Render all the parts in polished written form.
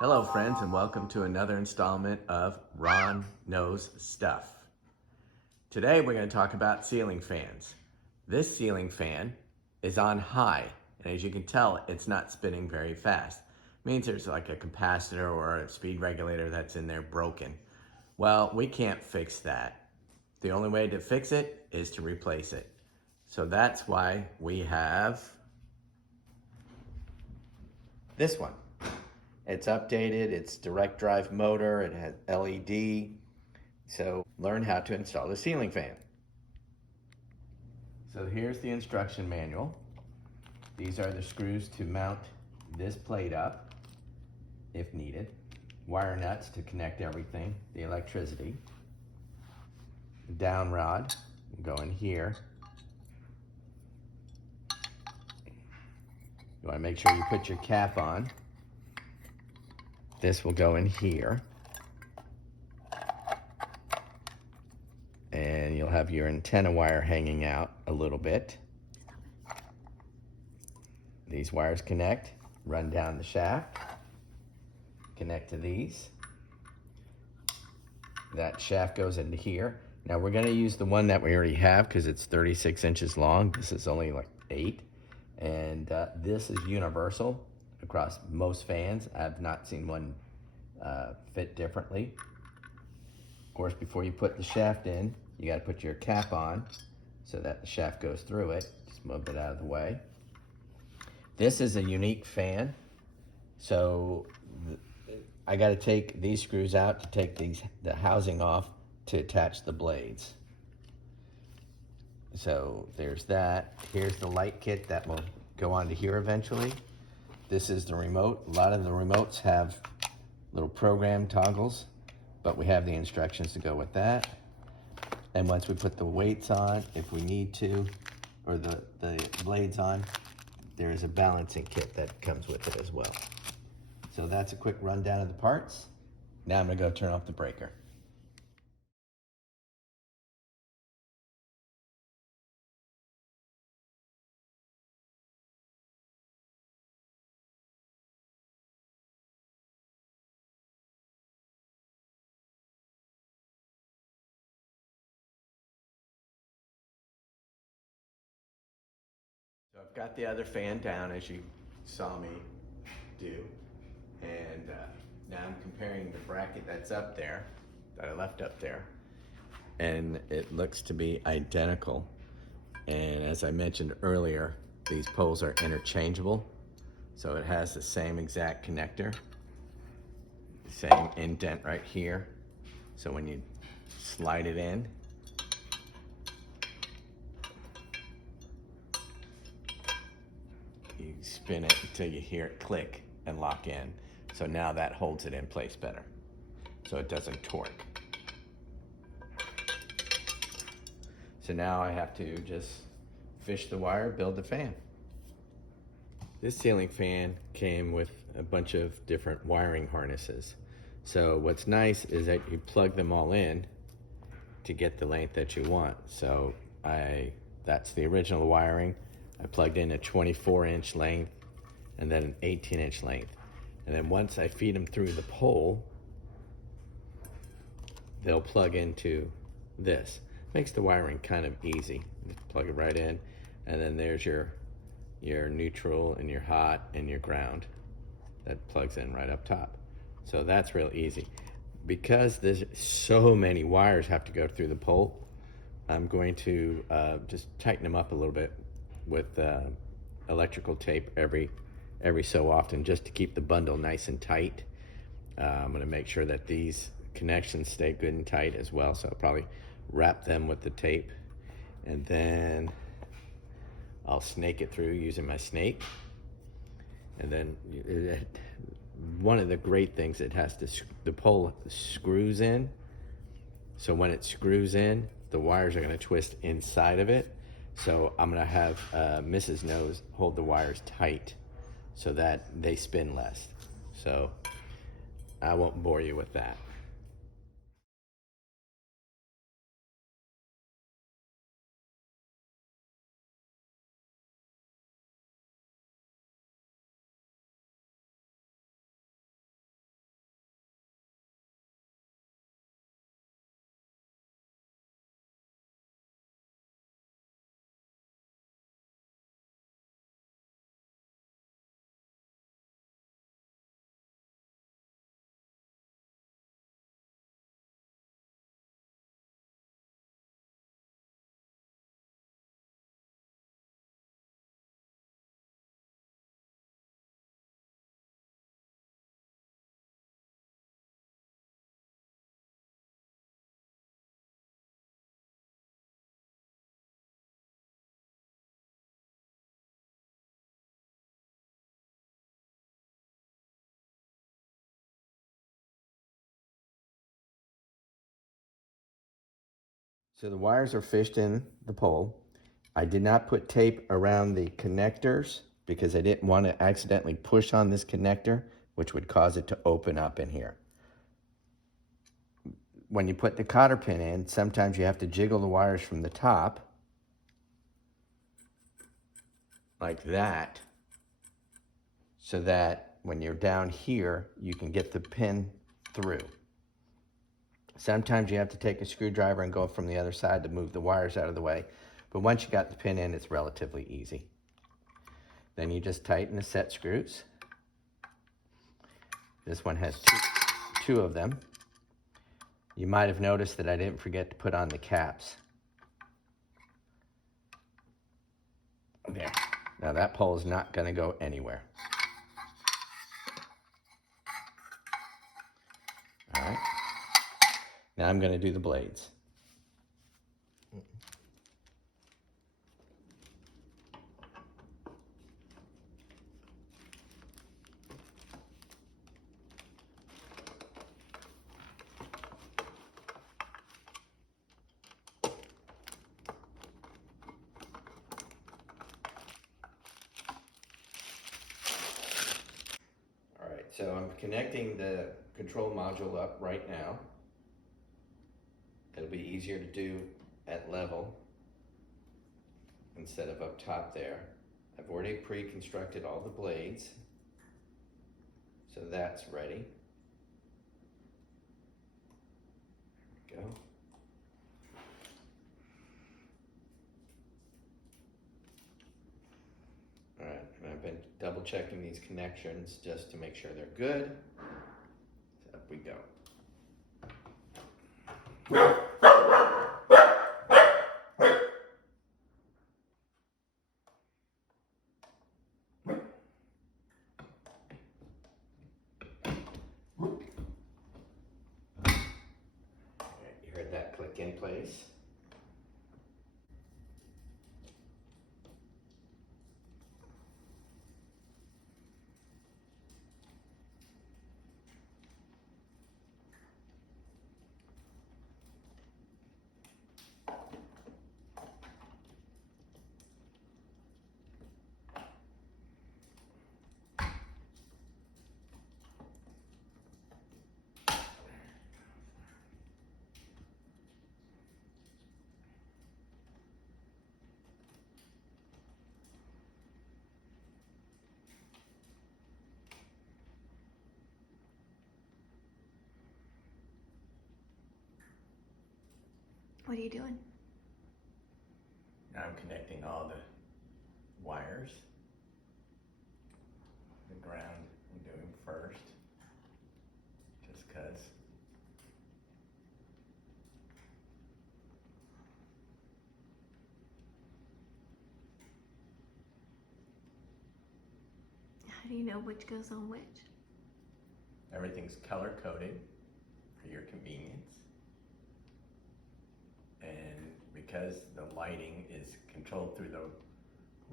Hello, friends, and welcome to another installment of Ron Knows Stuff. Today, we're going to talk about ceiling fans. This ceiling fan is on high, and as you can tell, it's not spinning very fast. It means there's like a capacitor or a speed regulator that's in there broken. Well, we can't fix that. The only way to fix it is to replace it. So that's why we have this one. It's updated, it's direct drive motor, it has LED. So learn how to install the ceiling fan. So here's the instruction manual. These are the screws to mount this plate up if needed. Wire nuts to connect everything, the electricity. Down rod, go in here. You want to make sure you put your cap on. This will go in here. And you'll have your antenna wire hanging out a little bit. These wires connect, run down the shaft, connect to these. That shaft goes into here. Now we're gonna use the one that we already have because it's 36 inches long. This is only like 8. And this is universal across most fans. I've not seen one fit differently. Of course, before you put the shaft in, you gotta put your cap on so that the shaft goes through it. Just move it out of the way. This is a unique fan. So I got to take these screws out to take the housing off to attach the blades. So there's that. Here's the light kit that will go onto here eventually. This is the remote. A lot of the remotes have little program toggles, but we have the instructions to go with that. And once we put the weights on, if we need to, or the blades on, there is a balancing kit that comes with it as well. So that's a quick rundown of the parts. Now I'm gonna go turn off the breaker. So I've got the other fan down as you saw me do. And now I'm comparing the bracket that's up there, that I left up there. And it looks to be identical. And as I mentioned earlier, these poles are interchangeable. So it has the same exact connector, same indent right here. So when you slide it in, you spin it until you hear it click and lock in. So now that holds it in place better, so it doesn't torque. So now I have to just fish the wire, build the fan. This ceiling fan came with a bunch of different wiring harnesses. So what's nice is that you plug them all in to get the length that you want. So that's the original wiring. I plugged in a 24-inch length and then an 18-inch length. And then once I feed them through the pole, they'll plug into this. Makes the wiring kind of easy. Just plug it right in, and then there's your neutral and your hot and your ground that plugs in right up top. So that's real easy. Because there's so many wires have to go through the pole, I'm going to just tighten them up a little bit with electrical tape every so often, just to keep the bundle nice and tight. I'm going to make sure that these connections stay good and tight as well, so I'll probably wrap them with the tape, and then I'll snake it through using my snake. And then one of the great things, it has the pole screws in, so when it screws in, the wires are going to twist inside of it. So I'm going to have Mrs. Nose hold the wires tight so that they spin less. So I won't bore you with that. So the wires are fished in the pole. I did not put tape around the connectors because I didn't want to accidentally push on this connector, which would cause it to open up in here. When you put the cotter pin in, sometimes you have to jiggle the wires from the top, like that, so that when you're down here, you can get the pin through. Sometimes you have to take a screwdriver and go from the other side to move the wires out of the way. But once you got the pin in, it's relatively easy. Then you just tighten the set screws. This one has two of them. You might have noticed that I didn't forget to put on the caps. There. Now that pole is not going to go anywhere. All right. Now I'm going to do the blades. All right, so I'm connecting the control module up right now. It'll be easier to do at level instead of up top there. I've already pre-constructed all the blades, so that's ready. There we go. All right, and I've been double checking these connections just to make sure they're good. So up we go. You heard that click in place. What are you doing? Now I'm connecting all the wires. The ground I'm doing first, just because. How do you know which goes on which? Everything's color coded for your convenience. And because the lighting is controlled through the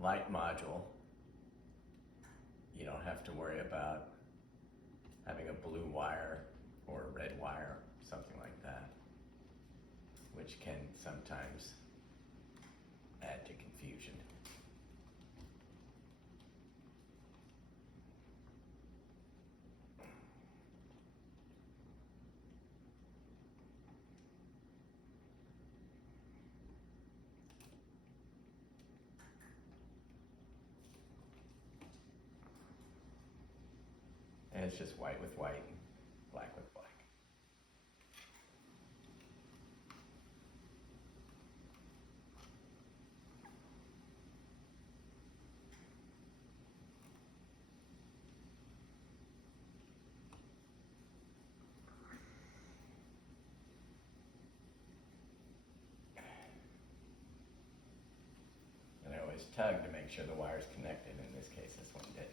light module, you don't have to worry about having a blue wire or a red wire, something like that, which can sometimes add to confusion. And it's just white with white, black with black. And I always tug to make sure the wire's connected. In this case, this one didn't.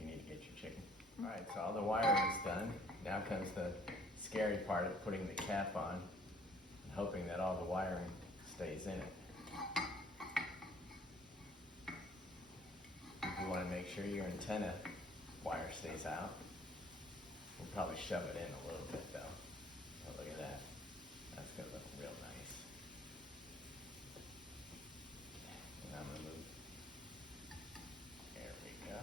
You need to get your chicken. All right, so all the wiring is done. Now comes the scary part of putting the cap on and hoping that all the wiring stays in it. You want to make sure your antenna wire stays out. We'll probably shove it in a little bit though. Look at that. That's gonna look real nice. And I'm gonna move. There we go.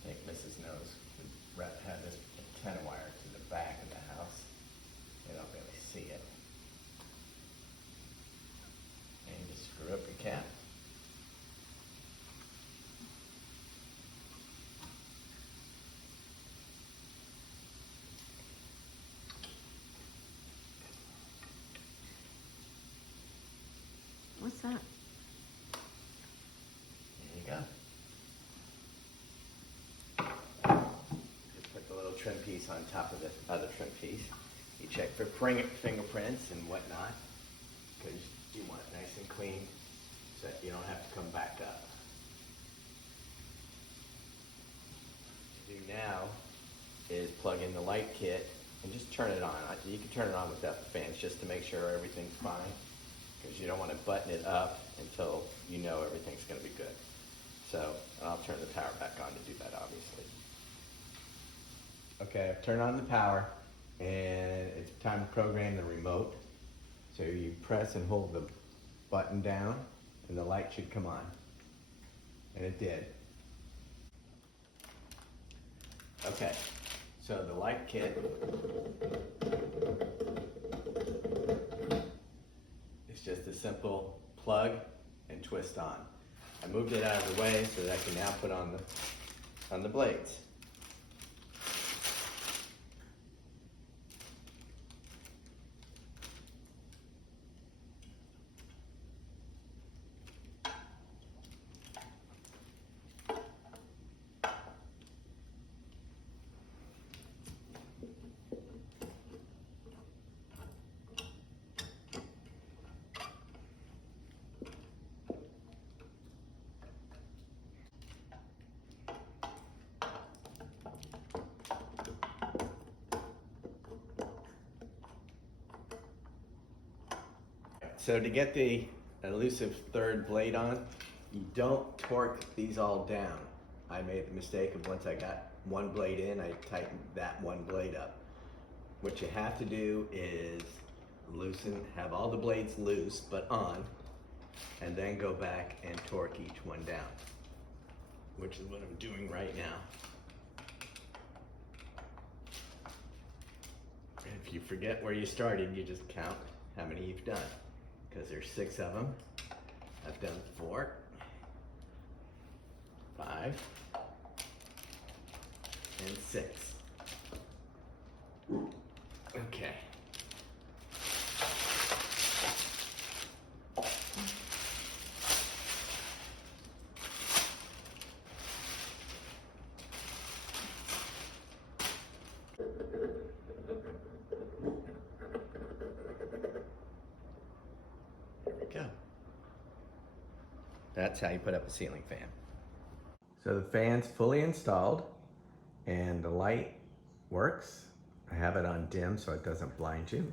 I think Mrs. knows we had this antenna wire to the back of the house. You don't really see it. And you just screw up your cap. What's that? There you go. Just put the little trim piece on top of the other trim piece. You check for fingerprints and whatnot, because you want it nice and clean so that you don't have to come back up. What you do now is plug in the light kit and just turn it on. You can turn it on without the fans just to make sure everything's fine, because you don't want to button it up until you know everything's going to be good. So I'll turn the power back on to do that, obviously. Okay, I've turned on the power, and it's time to program the remote. So you press and hold the button down, and the light should come on. And it did. Okay, so the light kit is just a simple plug and twist on. I moved it out of the way so that I can now put on the blades. So to get the elusive third blade on, you don't torque these all down. I made the mistake of once I got one blade in, I tightened that one blade up. What you have to do is have all the blades loose but on, and then go back and torque each one down, which is what I'm doing right now. If you forget where you started, you just count how many you've done, because there's 6 of them. I've done 4, 5, and 6. Okay. Go. That's how you put up a ceiling fan. So the fan's fully installed and the light works. I have it on dim so it doesn't blind you.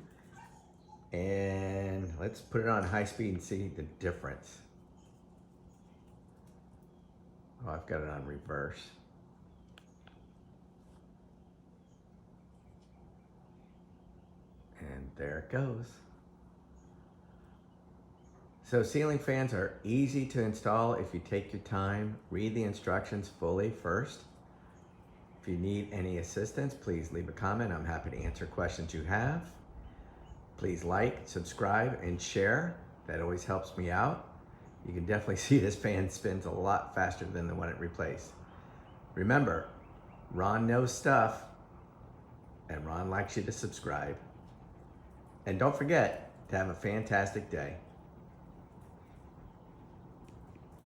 And let's put it on high speed and see the difference. Oh, I've got it on reverse. And there it goes. So ceiling fans are easy to install if you take your time, read the instructions fully first. If you need any assistance, please leave a comment. I'm happy to answer questions you have. Please like, subscribe, and share. That always helps me out. You can definitely see this fan spins a lot faster than the one it replaced. Remember, Ron knows stuff, and Ron likes you to subscribe. And don't forget to have a fantastic day.